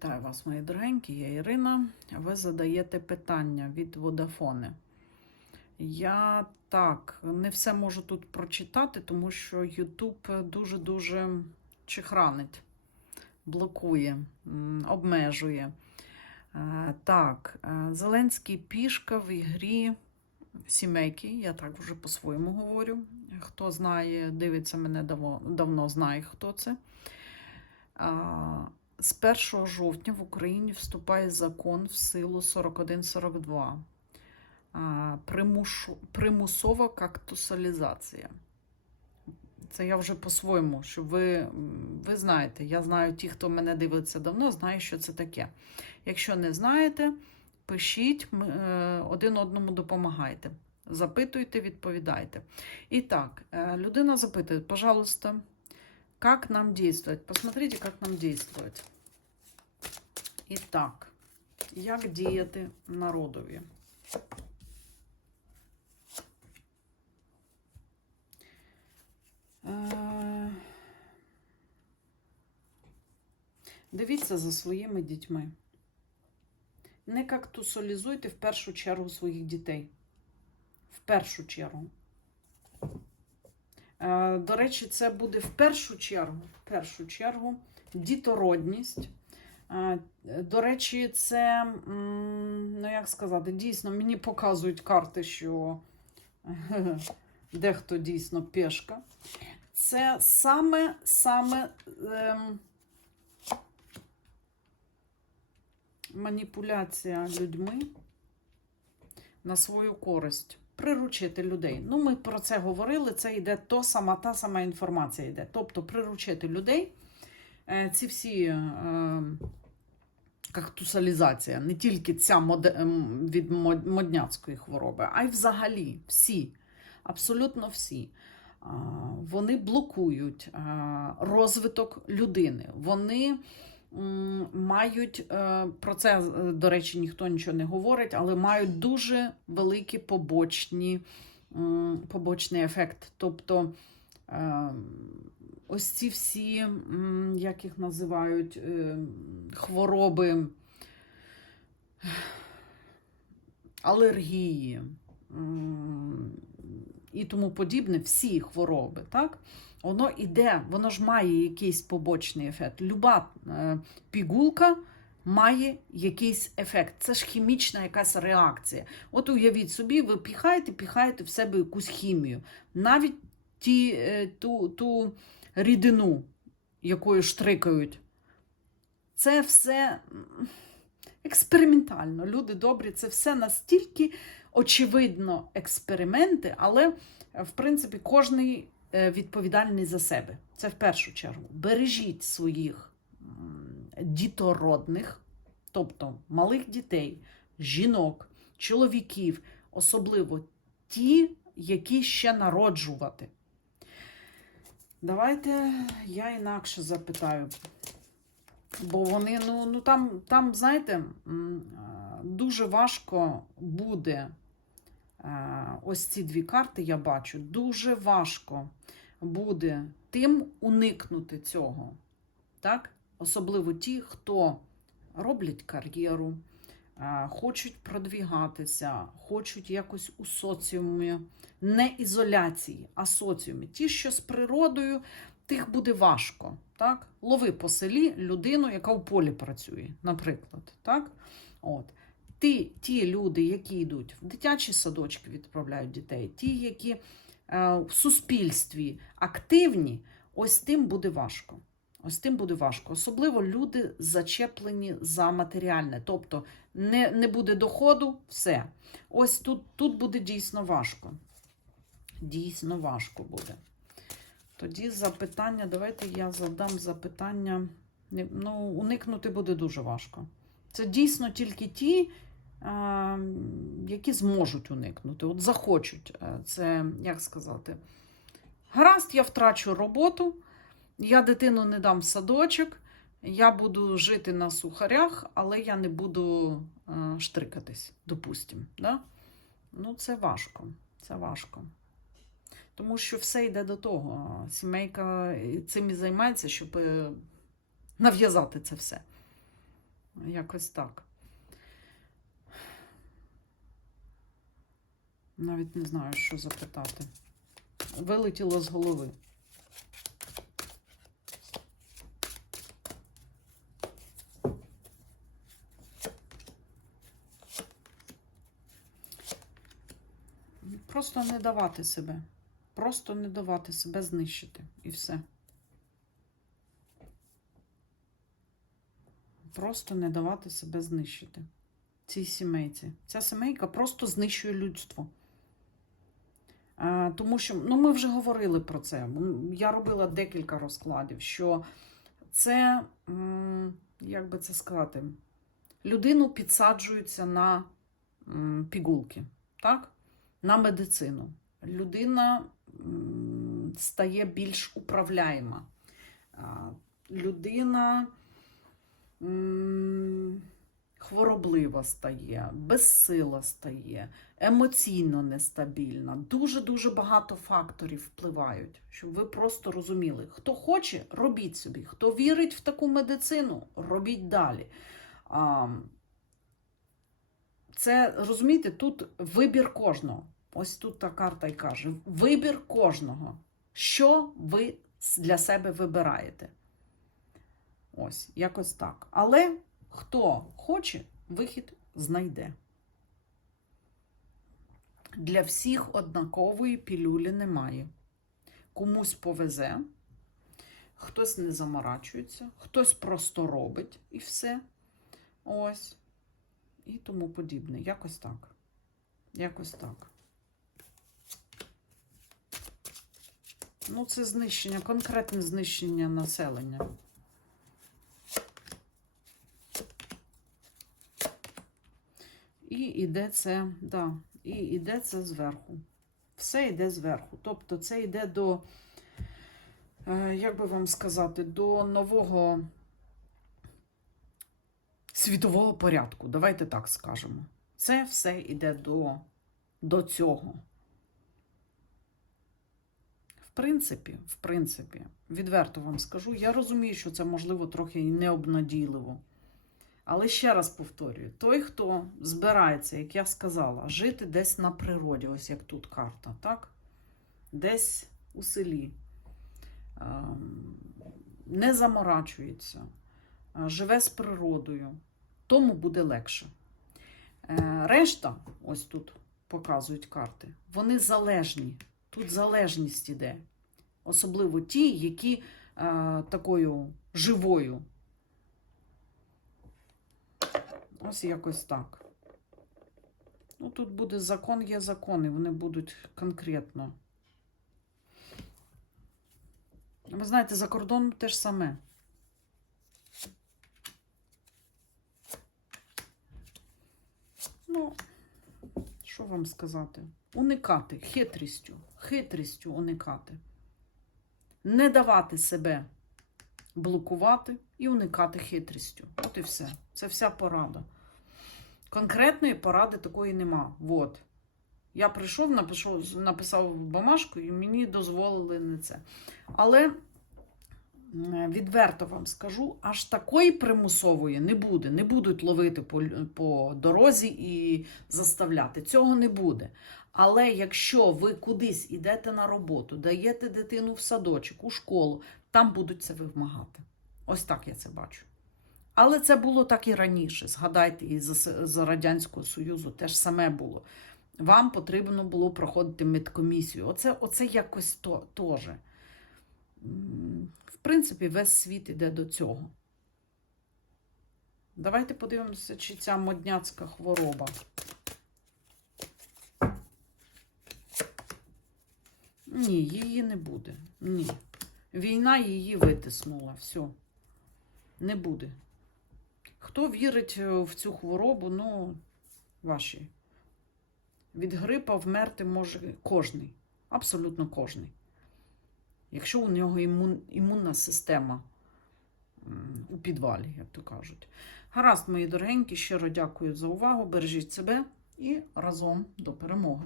Вітаю вас, мої дорогенькі, я Ірина. Ви задаєте питання від Водафони. Я так, не все можу тут прочитати, тому що YouTube дуже-дуже чихранить, блокує, обмежує. Е, Так, е, Зеленський пішка в ігрі сімейки, я так вже по-своєму говорю. Хто знає, дивиться мене давно знає, хто це. З 1 жовтня в Україні вступає закон в силу 41-42. Примушу- Примусова кактусалізація. Це я вже по-своєму, щоб ви, ви знаєте, я знаю, ті, хто мене дивиться давно, знають, що це таке. Якщо не знаєте, пишіть, е, один одному допомагайте. Запитуйте, відповідайте. І так, е, людина запитує, пожалуйста, как нам действовать? Посмотрите, как нам действовать. Итак, як діяти народові? Е, Дивіться за своїми дітьми. Не кактусолізуйте в першу чергу своїх дітей. В першу чергу. Е, До речі, це буде в першу чергу, в першу чергу дітородність. Е, До речі, це, ну як сказати, дійсно мені показують карти, що дехто дійсно пешка. Це саме, саме ем, маніпуляція людьми на свою користь. Приручити людей. Ну, ми про це говорили. Це йде то сама, та сама інформація йде. Тобто приручити людей. Е, Ці всі е, кактусалізація, не тільки ця моде, ем, від мод- модняцької хвороби, а й взагалі всі, абсолютно всі. Вони блокують а, розвиток людини. Вони мають е, про це, е, до речі, ніхто нічого не говорить, але мають дуже великі побочні, побочний ефект. Тобто е, ось ці всі, як їх називають, е, хвороби, алергії і тому подібне, всі хвороби, так? Воно іде, воно ж має якийсь побочний ефект. Люба е, пігулка має якийсь ефект. Це ж хімічна якась реакція. От уявіть собі, ви піхаєте, піхаєте в себе якусь хімію. Навіть ті, е, ту, ту рідину, якою штрикають. Це все експериментально. Люди добрі, це все настільки очевидно експерименти, але, в принципі, кожний відповідальний за себе. Це в першу чергу. Бережіть своїх дітородних, тобто малих дітей, жінок, чоловіків, особливо ті, які ще народжувати. Давайте я інакше запитаю. Бо вони, ну, ну там, там, знаєте, дуже важко буде ось ці дві карти, я бачу, дуже важко буде тим уникнути цього. Так? Особливо ті, хто роблять кар'єру, хочуть продвігатися, хочуть якось у соціумі, не ізоляції, а соціумі. Ті, що з природою, тих буде важко. Так? Лови по селі людину, яка в полі працює, наприклад. Так? От. Ті, ті люди, які йдуть в дитячі садочки, відправляють дітей, ті, які е, в суспільстві активні, ось тим буде важко. Ось тим буде важко. Особливо люди зачеплені за матеріальне. Тобто не, не буде доходу, все. Ось тут, тут буде дійсно важко. Дійсно важко буде. Тоді запитання, давайте я задам запитання. Ну, уникнути буде дуже важко. Це дійсно тільки ті, які зможуть уникнути, от захочуть. Е, Це, як сказати, гаразд, я втрачу роботу, я дитину не дам в садочок, я буду жити на сухарях, але я не буду е, штрикатись, допустимо. Да? Ну, це важко. Це важко. Тому що все йде до того. Сімейка цим і займається, щоб е, нав'язати це все. Якось так. Навіть не знаю, що запитати. Вилетіло з голови. Просто не давати себе. Просто не давати себе знищити. І все. Просто не давати себе знищити. Цій сімейці. Ця сімейка просто знищує людство. А, тому що, ну, ми вже говорили про це. Я робила декілька розкладів, що це, як би це сказати, людину підсаджуються на пігулки, так? на медицину. Людина стає більш управляєма. Людина м, хвороблива стає, безсила стає, емоційно нестабільна. Дуже-дуже багато факторів впливають, щоб ви просто розуміли. Хто хоче, робіть собі. Хто вірить в таку медицину, робіть далі. Це розумієте, тут вибір кожного. Ось тут та карта й каже: вибір кожного. Що ви для себе вибираєте? Ось, якось так. Але хто хоче, вихід знайде. Для всіх однакової пілюлі немає. Комусь повезе, хтось не заморачується, хтось просто робить і все. Ось. І тому подібне. Якось так. Якось так. Ну, це знищення, конкретне знищення населення. І іде це, да, і іде це зверху. Все йде зверху. Тобто це йде до, е, як би вам сказати, до нового світового порядку. Давайте так скажемо. Це все йде до, до цього. В принципі, в принципі, відверто вам скажу, я розумію, що це можливо трохи і необнадійливо. Але ще раз повторюю: той, хто збирається, як я сказала, жити десь на природі, ось як тут карта, так? Десь у селі, ем, не заморачується, е, живе з природою, тому буде легше. Е, Решта, ось тут показують карти, вони залежні. Тут залежність іде. Особливо ті, які е, такою живою. Ось якось так. Ну, тут буде закон, є закон, і вони будуть конкретно. Ви знаєте, за кордоном те ж саме. Ну, що вам сказати? Уникати хитрістю, хитрістю уникати. Не давати себе блокувати і уникати хитрістю. От і все. Це вся порада. Конкретної поради такої нема. От. Я прийшов, написав, написав бумажку, і мені дозволили не це. Але відверто вам скажу, аж такої примусової не буде. Не будуть ловити по, по дорозі і заставляти. Цього не буде. Але якщо ви кудись йдете на роботу, даєте дитину в садочок, у школу, там будуть це вимагати. Ось так я це бачу. Але це було так і раніше. Згадайте, і за, за Радянського Союзу теж саме було. Вам потрібно було проходити медкомісію. Оце, оце якось то, теж. В принципі, весь світ іде до цього. Давайте подивимося, чи ця модняцька хвороба. Ні, її не буде. Ні. Війна її витиснула. Все. Не буде. Хто вірить е, в цю хворобу, ну, ваші. Від грипа вмерти може кожний. Абсолютно кожний. Якщо у нього імун, імунна система у підвалі, як то кажуть. Гаразд, мої дорогенькі, щиро дякую за увагу. Бережіть себе і разом до перемоги.